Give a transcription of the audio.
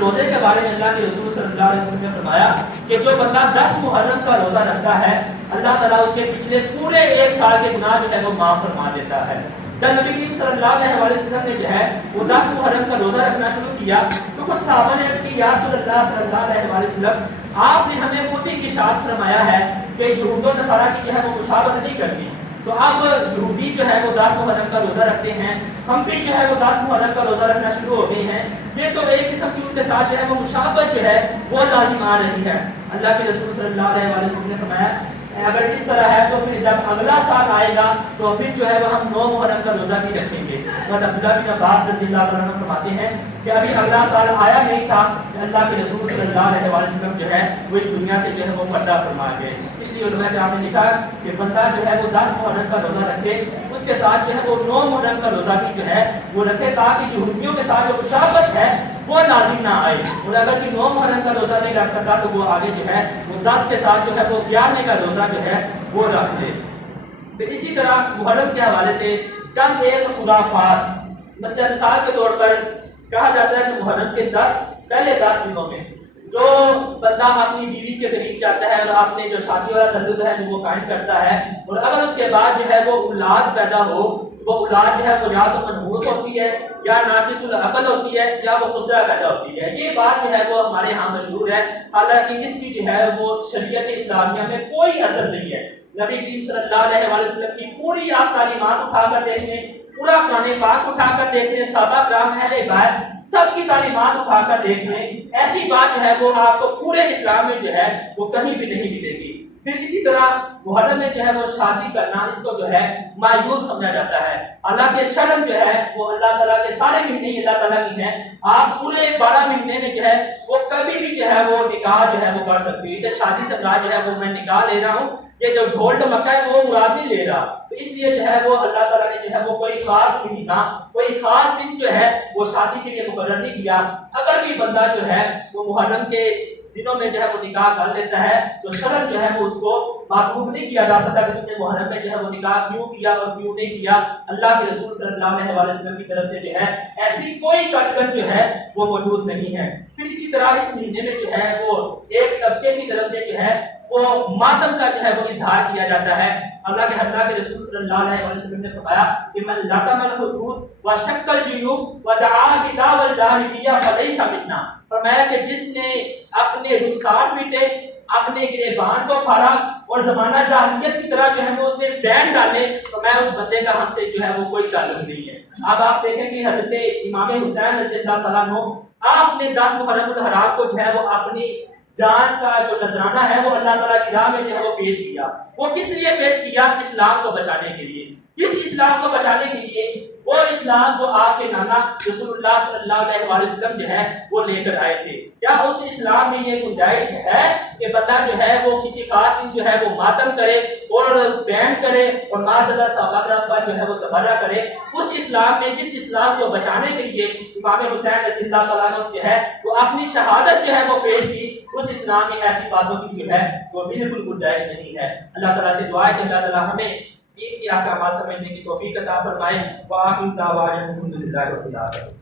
روزے کے بارے میں اللہ کے رسول صلی اللہ علیہ وسلم نے فرمایا کہ جو بندہ 10 محرم کا روزہ رکھتا ہے اللہ تعالیٰ اس کے پچھلے پورے 1 سال کے گناہ جو ہے وہ معاف فرما دیتا ہے۔ جب نبی کریم صلی اللہ علیہ وسلم نے جو ہے وہ 10 محرم کا روزہ رکھنا شروع کیا تو کچھ صحابہ نے عرض کی یا رسول اللہ صلی اللہ علیہ وسلم آپ نے ہمیں خود ہی ارشاد فرمایا ہے کہ یہود و نصارہ کی جو ہے وہ مشابہت نہیں کرنی، تو اب یہودی جو ہے وہ 10 محرم کا روزہ رکھتے ہیں، ہم بھی جو ہے وہ 10 محرم کا روزہ رکھنا شروع ہو گئے ہیں، یہ تو ایک قسم کی ان کے ساتھ جو ہے وہ مشابہت جو ہے وہ لازم آ رہی ہے۔ اللہ کے رسول صلی اللہ علیہ وسلم نے فرمایا اگر اس طرح ہے تو پھر جب اگلا سال آئے گا تو پھر جو ہے وہ ہم 9 محرم کا روزہ بھی رکھیں گے۔ اور عبداللہ بن عباس رضی اللہ عنہ فرماتے ہیں کہ ابھی اگلا سال آیا نہیں تھا کہ اللہ کے رسول صلی اللہ علیہ وسلم جو ہے وہ اس دنیا سے جو ہے وہ پردہ فرما گئے۔ اس لیے علماء کرام نے لکھا کہ بندہ جو ہے وہ 10 محرم کا روزہ رکھے، اس کے ساتھ جو ہے وہ 9 محرم کا روزہ بھی جو ہے وہ رکھے تاکہ یہودیوں کے ساتھ جو مشابہت ہے وہ لازم نہ آئے، اور اگر کہ 9 محرم کا روزہ نہیں رکھ سکا تو وہ آگے جو ہے وہ 10 کے ساتھ جو ہے وہ 11 کا روزہ جو ہے وہ رکھ لے۔ پھر اسی طرح محرم کے حوالے سے چند ایک خرافات، مثال کے طور پر کہا جاتا ہے کہ محرم کے پہلے 10 دنوں میں جو بندہ اپنی بیوی کے قریب جاتا ہے اور اپنے جو شادی والا تعلق ہے وہ قائم کرتا ہے، اور اگر اس کے بعد جو ہے وہ اولاد پیدا ہو وہ اولاد جو ہے وہ یا تو منحوس ہوتی ہے یا ناقص العقل ہوتی ہے یا وہ خسرہ پیدا ہوتی ہے۔ یہ بات جو ہے وہ ہمارے ہاں مشہور ہے، حالانکہ اس کی جو ہے وہ شریعت اسلامیہ میں کوئی اثر نہیں ہے۔ نبی کریم صلی اللہ علیہ وسلم کی پوری آپ تعلیمات اٹھا کر دیکھ لیں، پورا قرآن پاک اٹھا کر دیکھ لیں، صحابہ کرام اہل بیت سب کی تعلیمات اٹھا کر دیکھ لیں، ایسی بات جو ہے وہ آپ کو پورے اسلام میں جو ہے وہ کہیں بھی نہیں ملے گی۔ پھر اسی طرح محرم میں جو ہے وہ شادی کرنا اس کو جو ہے معیوب سمجھا جاتا ہے، حالانکہ شرم جو ہے وہ اللہ تعالیٰ کے سارے مہینے ہی اللہ تعالیٰ کی ہیں، آپ پورے 12 مہینے میں جو ہے وہ کبھی بھی جو ہے وہ نکاح جو ہے وہ کر سکتے ہیں۔ شادی سے مراد جو ہے وہ میں نکاح لے رہا ہوں، یہ جو ڈھول ڈمکا ہے وہ مراد نہیں لے رہا، تو اس لیے جو ہے وہ اللہ تعالیٰ نے جو ہے وہ کوئی خاص مہینہ کوئی خاص دن جو ہے وہ شادی کے لیے مقرر نہیں کیا۔ اگر بھی بندہ جو ہے وہ محرم کے دنوں میں جو ہے وہ نکاح کر لیتا ہے تو شرم جو ہے وہ اس کو معطوف نہیں کیا جا سکتا کہ تم نے محرم میں جو ہے وہ نکاح کیوں کیا اور کیوں نہیں کیا۔ اللہ کے رسول صلی اللہ علیہ وسلم کی طرف سے جو ہے ایسی کوئی قطعت جو ہے وہ موجود نہیں ہے۔ پھر اسی طرح اس مہینے میں جو ہے وہ ایک طبقے کی طرف سے جو ہے وہ ماتم کا جو ہے وہ اظہار کیا جاتا ہے۔ اللہ کے رسول صلی اللہ علیہ وسلم نے فرمایا کہ من لطم الحدود وشق الجیوب ودعا بدعوى الجاہلیہ فلیس منا، فرمایا کہ جس نے اپنے رخسار پیٹے، اپنے گریبان کو پھاڑا اور زمانہ جاہلیت کی طرح جو ہے وہ اس نے ڈین ڈالے تو میں اس بندے کا ہم سے جو ہے وہ کوئی تعلق نہیں ہے۔ اب آپ دیکھیں کہ حضرت امام حسین رضی اللہ تعالیٰ عنہ آپ نے 10 محرم الحرام کو جو ہے وہ اپنی جان کا جو نذرانہ ہے وہ اللہ تعالیٰ کی راہ میں جو ہے وہ پیش کیا۔ وہ کس لیے پیش کیا؟ اسلام کو بچانے کے لیے۔ اس اسلام کو بچانے کے لیے وہ اسلام جو آپ کے نانا رسول اللہ صلی اللہ علیہ وسلم جو ہے وہ لے کر آئے تھے، کیا اس اسلام میں یہ گنجائش ہے کہ بندہ جو ہے وہ کسی خاص دن جو ہے وہ ماتم کرے اور بین کرے اور معذ صحابہ کرام کا جو ہے وہ تبرہ کرے؟ اس اسلام میں جس اسلام کو بچانے کے لیے امام حسین رضی اللہ تعالیٰ عنہ جو ہے وہ اپنی شہادت جو ہے وہ پیش کی، اس اسلام میں ایسی باتوں کی جو ہے وہ بالکل گنجائش نہیں ہے۔ اللہ تعالیٰ سے دعا ہے کہ اللہ تعالیٰ ہمیں دین کے احکامات سمجھنے کی توفیق عطا فرمائے۔ وآخر دعوانا الحمد للہ رب العالمین۔